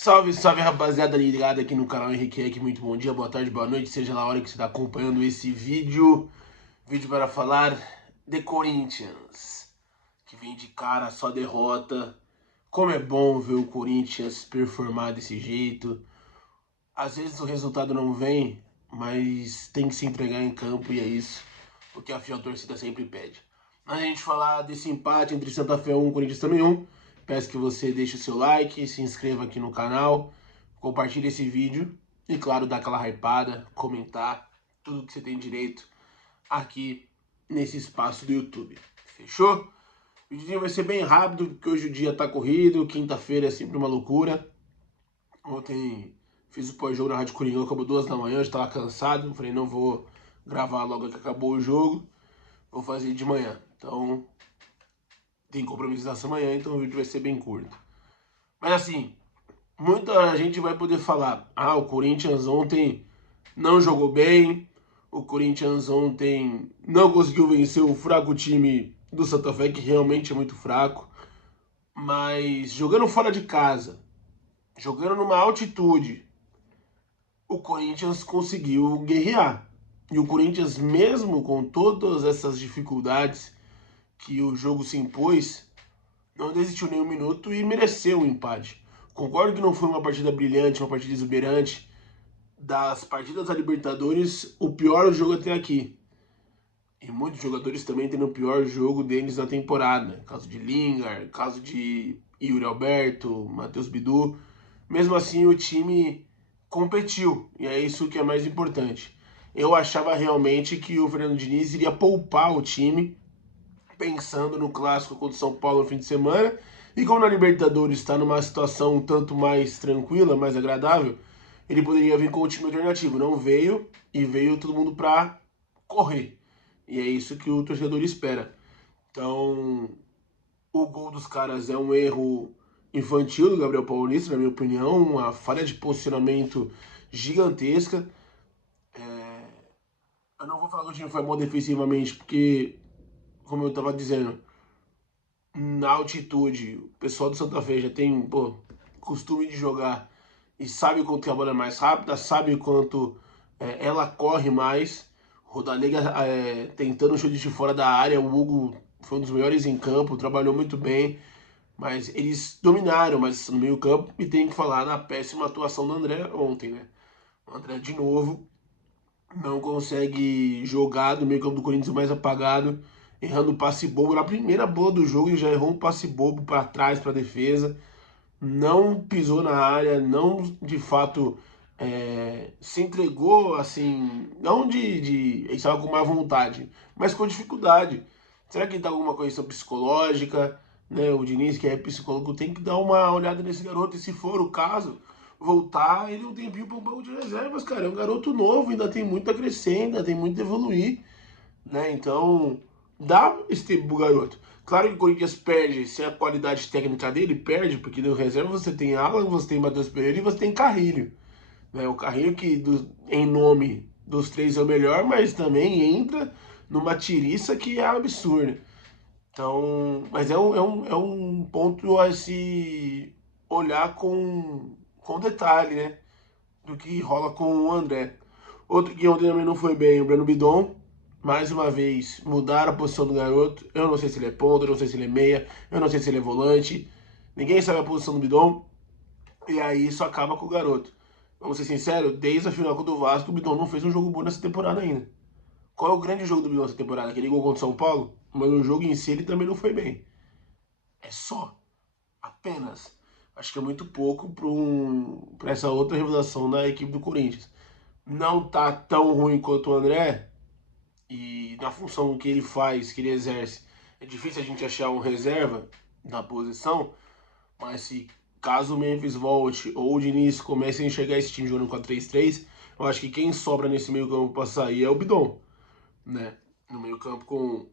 Salve, salve rapaziada ligada aqui no canal Henrique Eck, muito bom dia, boa tarde, boa noite, seja lá a hora que você está acompanhando esse vídeo. Vídeo para falar de Corinthians, que vem de cara, só derrota. Como é bom ver o Corinthians performar desse jeito. Às vezes o resultado não vem, mas tem que se entregar em campo e é isso o que a fiel torcida sempre pede. Antes de a gente falar desse empate entre Santa Fé 1 e Corinthians também 1, peço que você deixe o seu like, se inscreva aqui no canal, compartilhe esse vídeo e, claro, dá aquela hypada, comentar, tudo que você tem direito aqui nesse espaço do YouTube. Fechou? O vídeo vai ser bem rápido, porque hoje o dia tá corrido, quinta-feira é sempre uma loucura. Ontem fiz o pós-jogo na Rádio Coringão, acabou 2 da manhã, eu estava cansado, falei, não vou gravar logo que acabou o jogo, vou fazer de manhã. Então, tem compromisso nessa manhã, então o vídeo vai ser bem curto. Mas assim, muita gente vai poder falar, o Corinthians ontem não jogou bem, o Corinthians ontem não conseguiu vencer o fraco time do Santa Fé, que realmente é muito fraco, mas jogando fora de casa, jogando numa altitude, o Corinthians conseguiu guerrear. E o Corinthians, mesmo com todas essas dificuldades que o jogo se impôs, não desistiu nem um minuto e mereceu o empate. Concordo que não foi uma partida brilhante, uma partida exuberante. Das partidas da Libertadores, o pior jogo até aqui. E muitos jogadores também tendo o pior jogo deles na temporada. Caso de Lingard, caso de Yuri Alberto, Matheus Bidu. Mesmo assim, o time competiu. E é isso que é mais importante. Eu achava realmente que o Fernando Diniz iria poupar o time, pensando no clássico contra o São Paulo no fim de semana. E como na Libertadores está numa situação um tanto mais tranquila, mais agradável, ele poderia vir com o time alternativo. Não veio e veio todo mundo para correr. E é isso que o torcedor espera. Então, o gol dos caras é um erro infantil do Gabriel Paulista, na minha opinião, uma falha de posicionamento gigantesca. Eu não vou falar que o time foi bom defensivamente, porque, como eu estava dizendo, na altitude, o pessoal do Santa Fe já tem, costume de jogar e sabe quanto que a bola é mais rápida, sabe quanto ela corre mais. Rodalega tentando um chute de fora da área, o Hugo foi um dos melhores em campo, trabalhou muito bem, mas eles dominaram, mas no meio campo, e tem que falar na péssima atuação do André ontem, né? O André, de novo, não consegue jogar do meio campo do Corinthians mais apagado, errando um passe bobo. Na primeira bola do jogo, ele já errou um passe bobo para trás, para defesa. Não pisou na área, não de fato se entregou assim, não ele estava com má vontade, mas com dificuldade. Será que ele está com alguma questão psicológica? Né? O Diniz, que é psicólogo, tem que dar uma olhada nesse garoto e, se for o caso, voltar ele um tempinho para o banco de reservas, cara. É um garoto novo, ainda tem muito a crescer, ainda tem muito a evoluir, né? Então, dá esse tempo pro garoto. Claro que o Corinthians perde, se a qualidade técnica dele perde, porque no reserva você tem Alan, você tem Matheus Pereira e você tem Carrilho. Né? O Carrilho que em nome dos três é o melhor, mas também entra numa tiriça que é absurda. Então, mas é um ponto a se olhar com detalhe, né? Do que rola com o André. Outro que ontem também não foi bem, o Breno Bidon. Mais uma vez, mudaram a posição do garoto. Eu não sei se ele é ponta, eu não sei se ele é meia, eu não sei se ele é volante. Ninguém sabe a posição do Bidon. E aí isso acaba com o garoto. Vamos ser sinceros, desde a final contra o Vasco, o Bidon não fez um jogo bom nessa temporada ainda. Qual é o grande jogo do Bidon nessa temporada? Aquele gol contra o São Paulo? Mas no jogo em si ele também não foi bem. É só. Apenas. Acho que é muito pouco para essa outra revelação da equipe do Corinthians. Não tá tão ruim quanto o André, e na função que ele faz, que ele exerce, é difícil a gente achar um reserva na posição, mas se caso o Memphis volte ou o Diniz comece a enxergar esse time jogando 4-3-3, eu acho que quem sobra nesse meio campo para sair é o Bidon, né? No meio campo com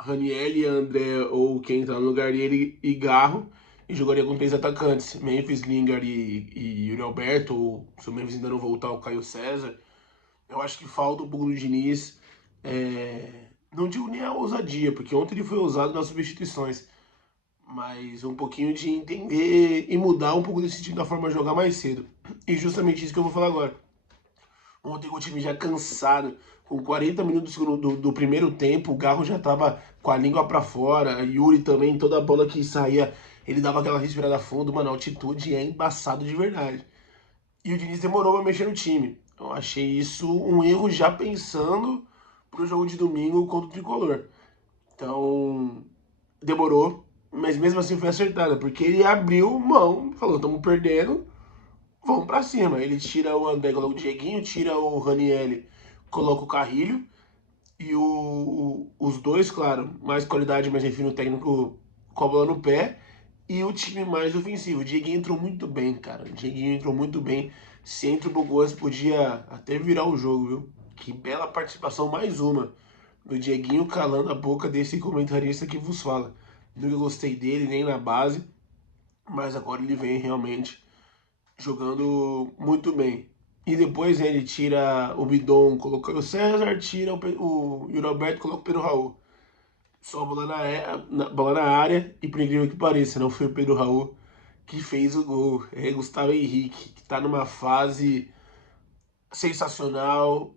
Raniel, André ou quem tá no lugar dele e Garro, e jogaria com três atacantes, Memphis, Lingard e Yuri Alberto, ou se o Memphis ainda não voltar, o Caio César. Eu acho que falta um pouco do Diniz. Não digo nem a ousadia, porque ontem ele foi ousado nas substituições. mas um pouquinho de entender e mudar um pouco desse time da forma de jogar mais cedo. E justamente isso que eu vou falar agora. Ontem com o time já cansado, com 40 minutos do primeiro tempo, o Garro já tava com a língua pra fora, Yuri também, toda a bola que saía, ele dava aquela respirada fundo, mano, a altitude é embaçado de verdade. E o Diniz demorou pra mexer no time. Eu achei isso um erro já pensando pro jogo de domingo contra o Tricolor. Então, demorou, mas mesmo assim foi acertada, porque ele abriu mão, falou, estamos perdendo, vamos pra cima. Ele tira o André, coloca o Dieguinho, tira o Ranielli, coloca o Carrilho, e os dois, claro, mais qualidade, mais refino técnico com a bola no pé, e o time mais ofensivo. O Dieguinho entrou muito bem, cara. O Dieguinho entrou muito bem. Se entra o Bogoas, podia até virar o jogo, viu? Que bela participação, mais uma. Do Dieguinho calando a boca desse comentarista que vos fala. Nunca gostei dele, nem na base, mas agora ele vem realmente jogando muito bem. E depois ele tira o Bidon, coloca o César, tira o Yuri Alberto, coloca o Pedro Raul. Só bola bola na área, e por incrível que pareça, não foi o Pedro Raul que fez o gol. É Gustavo Henrique, que tá numa fase sensacional,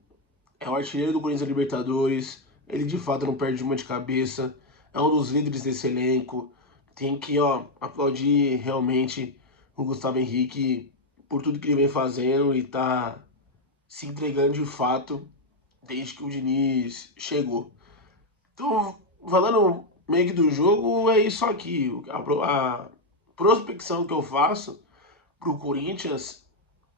é o artilheiro do Corinthians Libertadores, ele de fato não perde uma de cabeça, é um dos líderes desse elenco. Tem que, ó, aplaudir realmente o Gustavo Henrique por tudo que ele vem fazendo e tá se entregando de fato desde que o Diniz chegou. Então, falando meio que do jogo, é isso aqui. A prospecção que eu faço pro Corinthians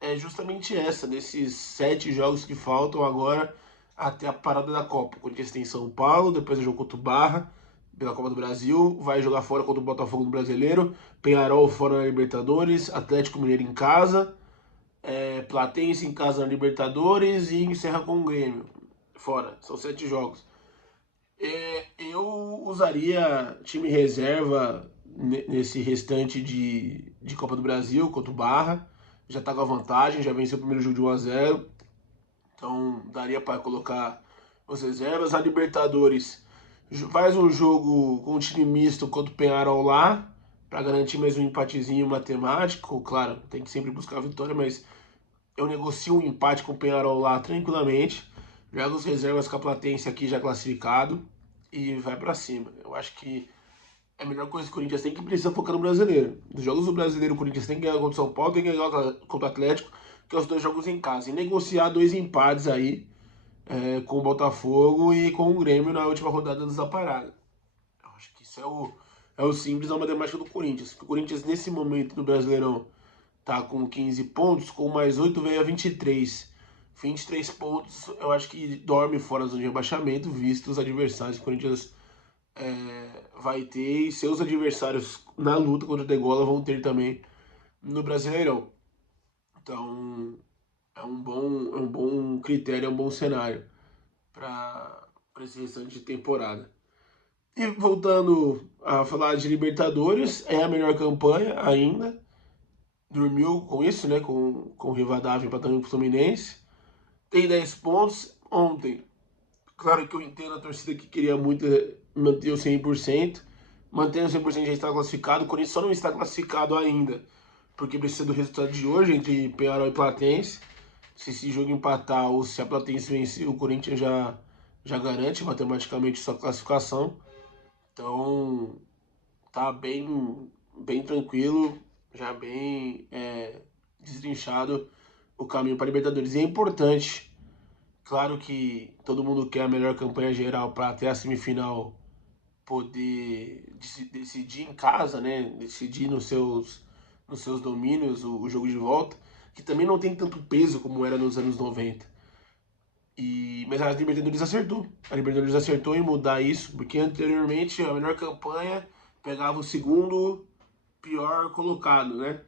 é justamente essa, desses 7 jogos que faltam agora até a parada da Copa. O Corinthians tem São Paulo, depois é jogo contra o Barra, pela Copa do Brasil, vai jogar fora contra o Botafogo no Brasileiro, Peñarol fora na Libertadores, Atlético Mineiro em casa, Platense em casa na Libertadores e encerra com o Grêmio. Fora, são 7 jogos. Eu usaria time reserva nesse restante de Copa do Brasil contra o Barra. Já tá com a vantagem, já venceu o primeiro jogo de 1-0. Então daria para colocar os reservas. A Libertadores faz um jogo com um time misto contra o Peñarol lá, para garantir mais um empatezinho matemático. Claro, tem que sempre buscar a vitória, mas eu negocio um empate com o Peñarol lá tranquilamente. Joga os reservas com a Platense aqui já classificado e vai para cima. Eu acho que é a melhor coisa que o Corinthians tem, que precisa focar no brasileiro. Dos jogos do brasileiro, o Corinthians tem que ganhar contra o São Paulo, tem que ganhar contra o Atlético, que é os 2 jogos em casa. E negociar 2 empates aí com o Botafogo e com o Grêmio na última rodada antes da parada. Eu acho que isso é o simples da matemática do Corinthians. O Corinthians, nesse momento no Brasileirão, tá com 15 pontos, com mais 8 veio a 23. 23 pontos, eu acho que dorme fora da zona de rebaixamento, visto os adversários que o Corinthians vai ter, e seus adversários na luta contra o Degola vão ter também no Brasileirão. Então, é um bom critério, é um bom cenário para esse restante de temporada. E voltando a falar de Libertadores, é a melhor campanha ainda. Dormiu com isso, né? Com o Rivadavia empatando com o Fluminense. Tem 10 pontos. Ontem, claro que eu entendo a torcida que queria muito manter o 100%. Mantendo o 100% já está classificado. O Corinthians só não está classificado ainda, porque precisa do resultado de hoje entre Peñarol e Platense. Se esse jogo empatar ou se a Platense vencer, o Corinthians já garante matematicamente sua classificação. Então, tá bem tranquilo, já bem destrinchado o caminho para a Libertadores. E é importante, claro que todo mundo quer a melhor campanha geral para até a semifinal poder decidir em casa, né? Decidir nos seus domínios o jogo de volta, que também não tem tanto peso como era nos anos 90. Mas a Libertadores acertou. A Libertadores acertou em mudar isso, porque anteriormente a melhor campanha pegava o segundo pior colocado, né?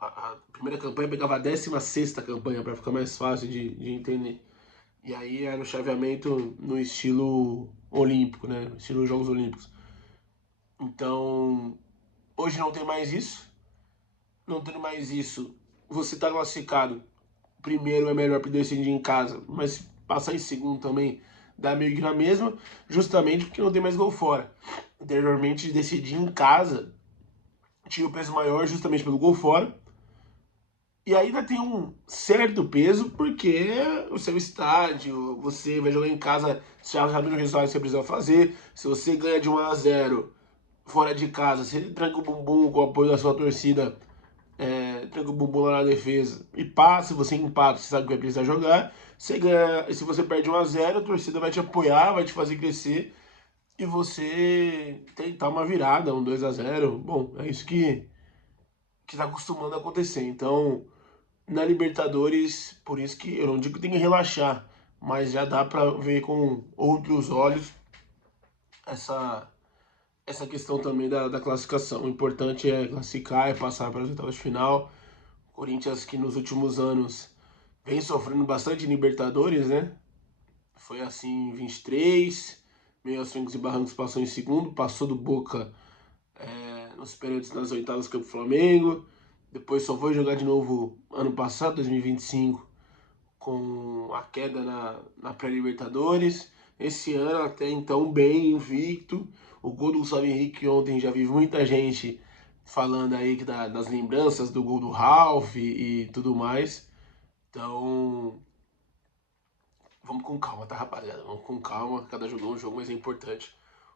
A primeira campanha pegava a 16ª campanha, para ficar mais fácil de entender. E aí era o chaveamento no estilo olímpico, né? Estilo Jogos Olímpicos. Então, hoje não tem mais isso. Não tendo mais isso, você está classificado. Primeiro é melhor para decidir em casa, mas passar em segundo também dá meio que na mesma, justamente porque não tem mais gol fora. Anteriormente, decidir em casa tinha o peso maior justamente pelo gol fora, e ainda tem um certo peso porque o seu estádio, você vai jogar em casa, você já sabe o resultado que você precisa fazer. Se você ganha de 1-0 fora de casa, se ele tranca o bumbum com o apoio da sua torcida, tranca o bumbum lá na defesa e passa, se você empata, você sabe que vai precisar jogar. Você ganha, se você perde 1-0, a torcida vai te apoiar, vai te fazer crescer e você tentar uma virada, 2-0. Bom, é isso que tá acostumando a acontecer. Então, na Libertadores, por isso que eu não digo que tem que relaxar, mas já dá para ver com outros olhos essa questão também da classificação. O importante é classificar, é passar para as oitavas de final. Corinthians que nos últimos anos vem sofrendo bastante em Libertadores, né? Foi assim em 23, meio aos trancos e barrancos passou em segundo, passou do Boca nos pênaltis nas oitavas contra o Flamengo. Depois só foi jogar de novo ano passado, 2025, com a queda na pré-Libertadores. Esse ano até então bem invicto. O gol do Gustavo Henrique ontem, já vi muita gente falando aí das lembranças do gol do Ralf e tudo mais. Então, vamos com calma, tá, rapaziada? Vamos com calma. Cada jogo é um jogo, mas é importante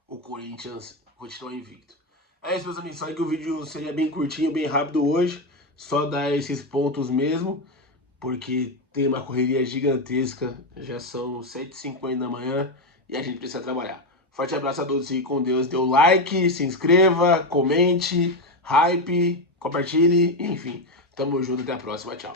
o Corinthians continuar invicto. É isso, meus amigos. Só que o vídeo seria bem curtinho, bem rápido hoje. Só dar esses pontos mesmo, porque tem uma correria gigantesca. Já são 7h50 da manhã e a gente precisa trabalhar. Forte abraço a todos e com Deus. Dê o like, se inscreva, comente, hype, compartilhe, enfim. Tamo junto, até a próxima. Tchau.